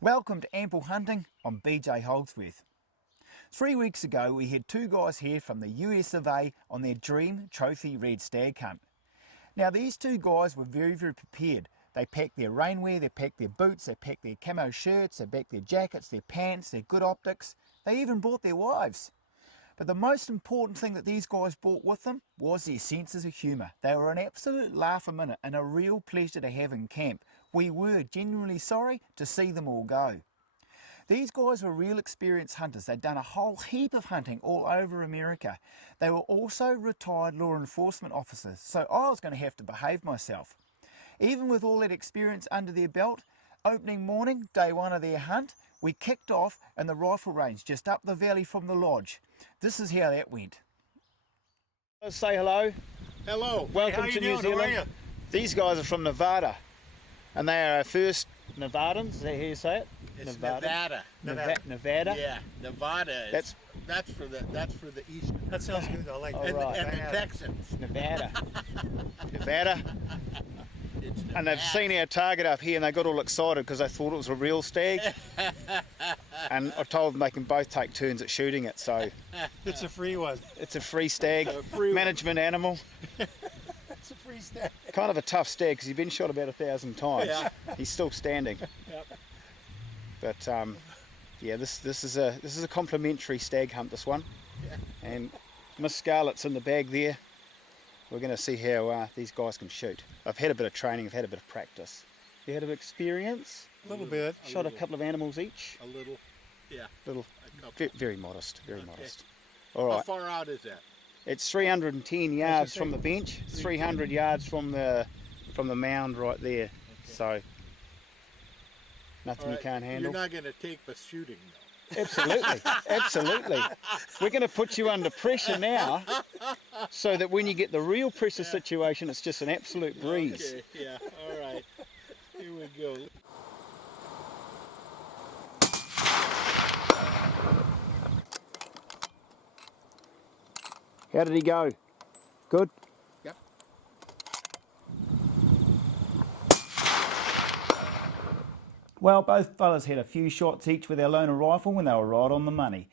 Welcome to Amplehunting on BJ Holdsworth. 3 weeks ago we had two guys here from the US of A on their dream trophy red stag hunt. Now these two guys were very prepared. They packed their rainwear, they packed their boots, they packed their camo shirts, they packed their jackets, their pants, their good optics. They even brought their wives. But the most important thing that these guys brought with them was their senses of humour. They were an absolute laugh a minute and a real pleasure to have in camp. We were genuinely sorry to see them all go. These guys were real experienced hunters. They'd done a whole heap of hunting all over America. They were also retired law enforcement officers, so I was going to have to behave myself. Even with all that experience under their belt, opening morning, day one of their hunt, we kicked off in the rifle range just up the valley from the lodge. This is how that went. Let's say hello. Hello. Welcome to New Zealand. These guys are from Nevada, and they are our first Nevadans. Is that how you say it? It's Nevada. Nevada. Yeah, Nevada. That's for the east. That sounds good. I like And, that. and the Texans. Nevada. Nevada. And they've seen our target up here and they got all excited because they thought it was a real stag. And I told them they can both take turns at shooting it, so It's a free one. it's a free stag, free management animal. It's a free stag. Kind of a tough stag because he's been shot about 1,000 times. Yeah. He's still standing. Yep. But yeah, this is a complimentary stag hunt, this one. Yeah. And Miss Scarlett's in the bag there. We're going to see how these guys can shoot. I've had a bit of training, I've had a bit of practice. You had a bit of experience? A little bit. Shot a couple of animals each? A little. Yeah. Little. A couple. Very modest, very Okay. modest. All How right. far out is that? It's 310 yards from the bench, 300 yards from the mound right there. Okay. So nothing All you right, can't handle. You're not going to take the shooting though. Absolutely, absolutely. We're going to put you under pressure now, so that when you get the real pressure situation, it's just an absolute breeze. Okay. Yeah. All right. Here we go. How did he go? Good? Yep. Well, both fellas had a few shots each with their loaner rifle and they were right on the money.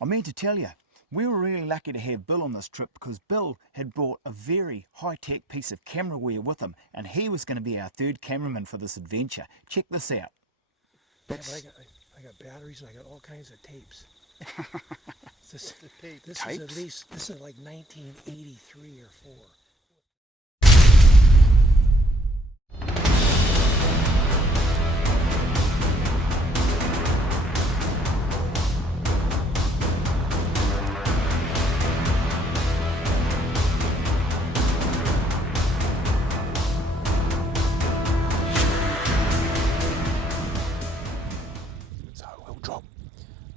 I mean to tell you, we were really lucky to have Bill on this trip because Bill had brought a very high-tech piece of camera gear with him and he was going to be our third cameraman for this adventure. Check this out. Yeah, but I got batteries and I got all kinds of tapes. This Tapes? is at least, this is like 1983 or 4.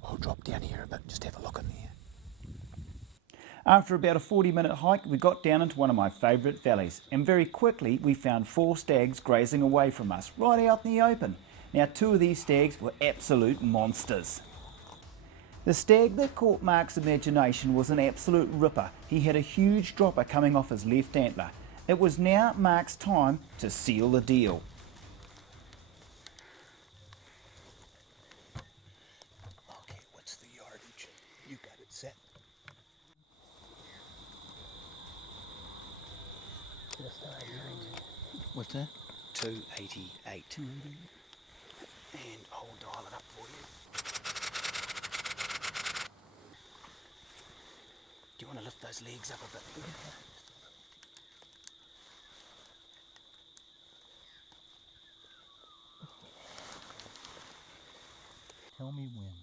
I'll drop down here a bit, just have a look in there. After about a 40-minute hike, we got down into one of my favourite valleys, and very quickly we found 4 stags grazing away from us, right out in the open. Now 2 of these stags were absolute monsters. The stag that caught Mark's imagination was an absolute ripper. He had a huge dropper coming off his left antler. It was now Mark's time to seal the deal. Okay, what's the yardage? You got it set. What's that? 288. 288. And I'll dial it up for you. Do you want to lift those legs up a bit? Tell me when.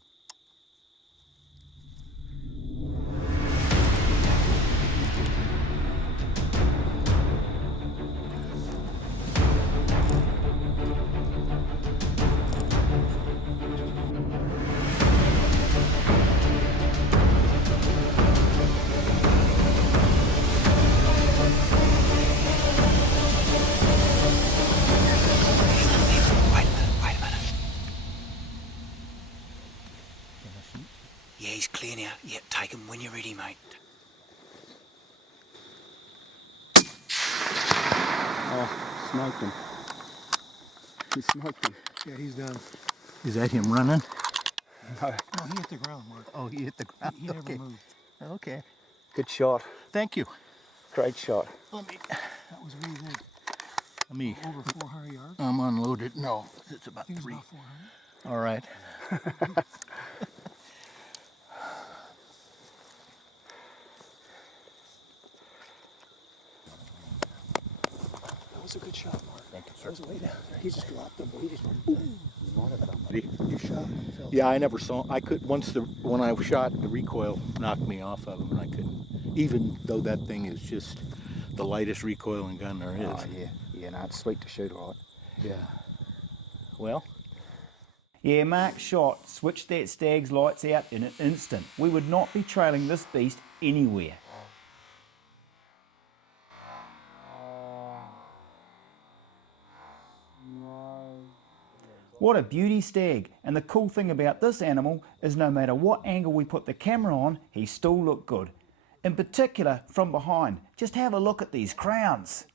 Wait a minute. Yeah, he's clear now. Yeah, take him when you're ready, mate. Oh, smoked him. He smoked him. Yeah, he's done. Is that him running? No, he hit the ground, Mark. Oh, he hit the ground. He never Okay. moved. Okay. Good shot. Thank you. Great shot. That was really good. Let me. Over 400 yards. I'm unloaded. No, it's about I think it was 3. about 400. All right. That was a good shot, Mark. Thank you, That sir. was way down there. He just dropped him, but he just went boom. You shot and fell. Yeah, I never saw. I could when I shot, the recoil knocked me off of him, and I couldn't. Even though that thing is just the lightest recoiling gun there is. Oh, yeah, no, it's sweet to shoot, all right. Yeah. Well. Yeah, Mark's shot switched that stag's lights out in an instant. We would not be trailing this beast anywhere. What a beauty stag, and the cool thing about this animal is no matter what angle we put the camera on, he still looked good. In particular, from behind. Just have a look at these crowns.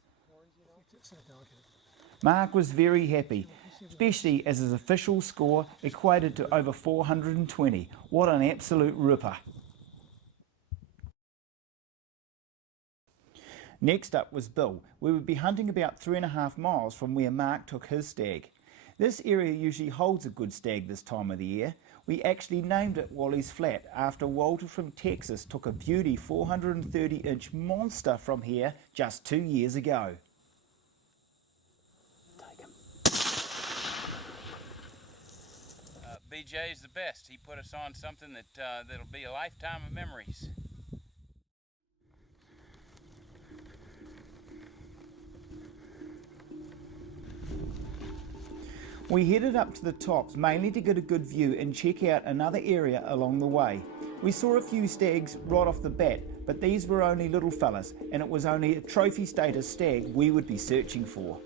Mark was very happy, especially as his official score equated to over 420. What an absolute ripper. Next up was Bill. We would be hunting about 3.5 miles from where Mark took his stag. This area usually holds a good stag this time of the year. We actually named it Wally's Flat after Walter from Texas took a beauty 430-inch monster from here just 2 years ago. Take him. BJ's the best. He put us on something that'll be a lifetime of memories. We headed up to the tops mainly to get a good view and check out another area along the way. We saw a few stags right off the bat, but these were only little fellas, and it was only a trophy status stag we would be searching for.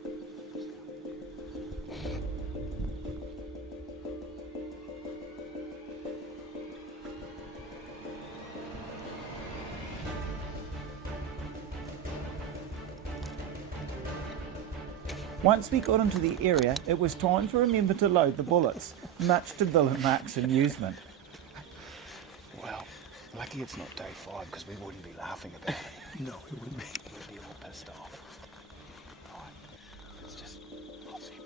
Once we got into the area, it was time to remember to load the bullets, much to Bill and Mark's amusement. Well, lucky it's not day 5 because we wouldn't be laughing about it. No, we wouldn't be. We'd be all pissed off. Right, it's just hot sepia.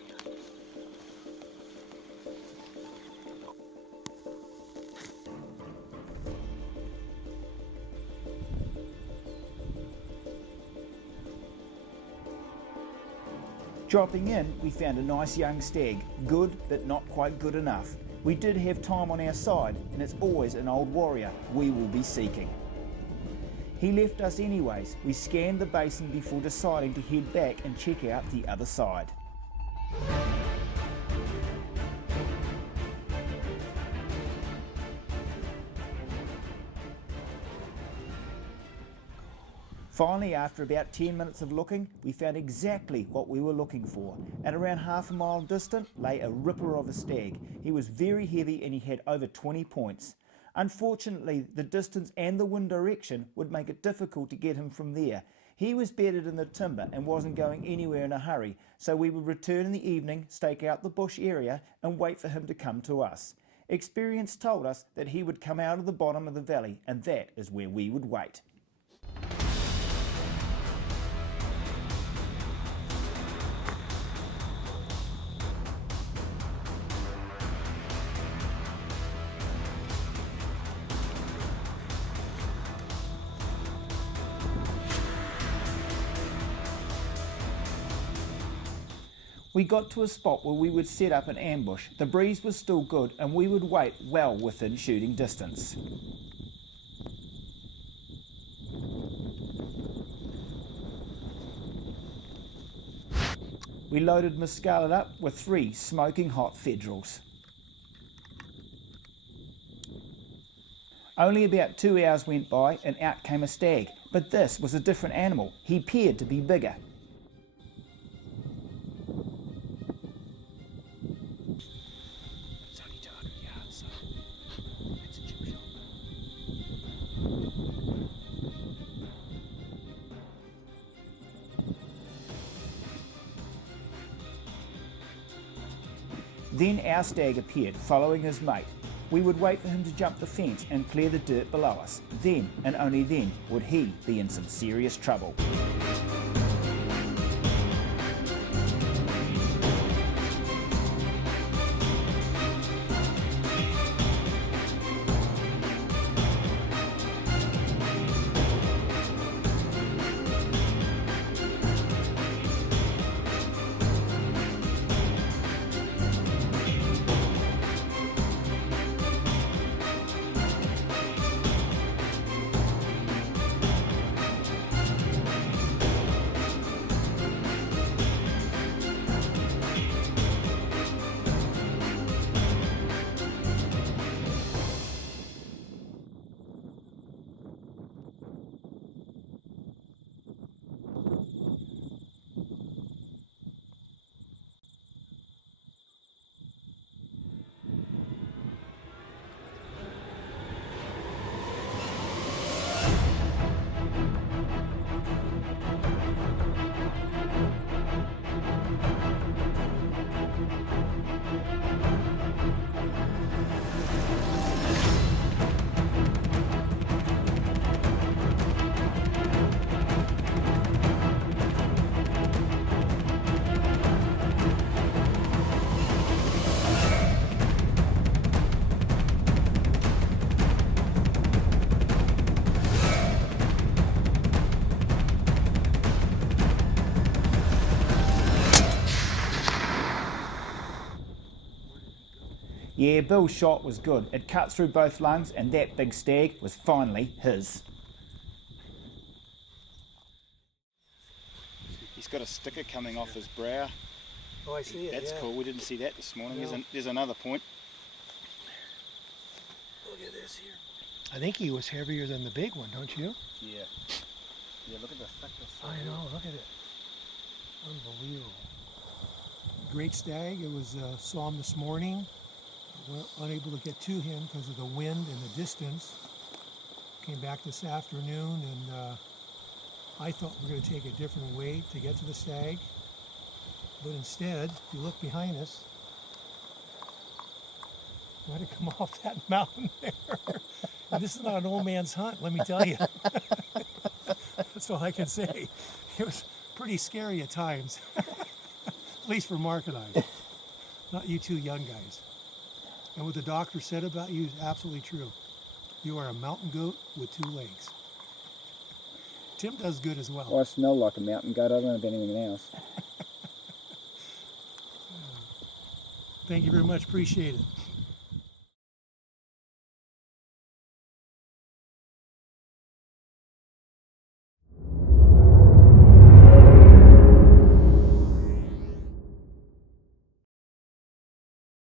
Dropping in, we found a nice young stag, good but not quite good enough. We did have time on our side, and it's always an old warrior we will be seeking. He left us anyways. We scanned the basin before deciding to head back and check out the other side. Finally, after about 10 minutes of looking, we found exactly what we were looking for. At around half a mile distant lay a ripper of a stag. He was very heavy and he had over 20 points. Unfortunately, the distance and the wind direction would make it difficult to get him from there. He was bedded in the timber and wasn't going anywhere in a hurry, so we would return in the evening, stake out the bush area and wait for him to come to us. Experience told us that he would come out of the bottom of the valley, and that is where we would wait. We got to a spot where we would set up an ambush. The breeze was still good and we would wait well within shooting distance. We loaded Mescalit up with 3 smoking hot Federals. Only about 2 hours went by and out came a stag, but this was a different animal. He appeared to be bigger. Then our stag appeared, following his mate. We would wait for him to jump the fence and clear the dirt below us. Then, and only then, would he be in some serious trouble. Yeah, Bill's shot was good. It cut through both lungs and that big stag was finally his. He's got a sticker coming off his brow. Oh, I see it. That's yeah. cool. We didn't see that this morning. No. There's another point. Look at this here. I think he was heavier than the big one, don't you? Yeah. Yeah, look at the thickness. I know, look at it. Unbelievable. Great stag. It was saw him this morning. Unable to get to him because of the wind and the distance. Came back this afternoon and I thought we were going to take a different way to get to the stag. But instead, if you look behind us, might have come off that mountain there. And this is not an old man's hunt, let me tell you. That's all I can say. It was pretty scary at times. At least for Mark and I. Not you two young guys. And what the doctor said about you is absolutely true. You are a mountain goat with 2 legs. Tim does good as well. Well, I smell like a mountain goat. I don't know about anything else. Thank you very much. Appreciate it.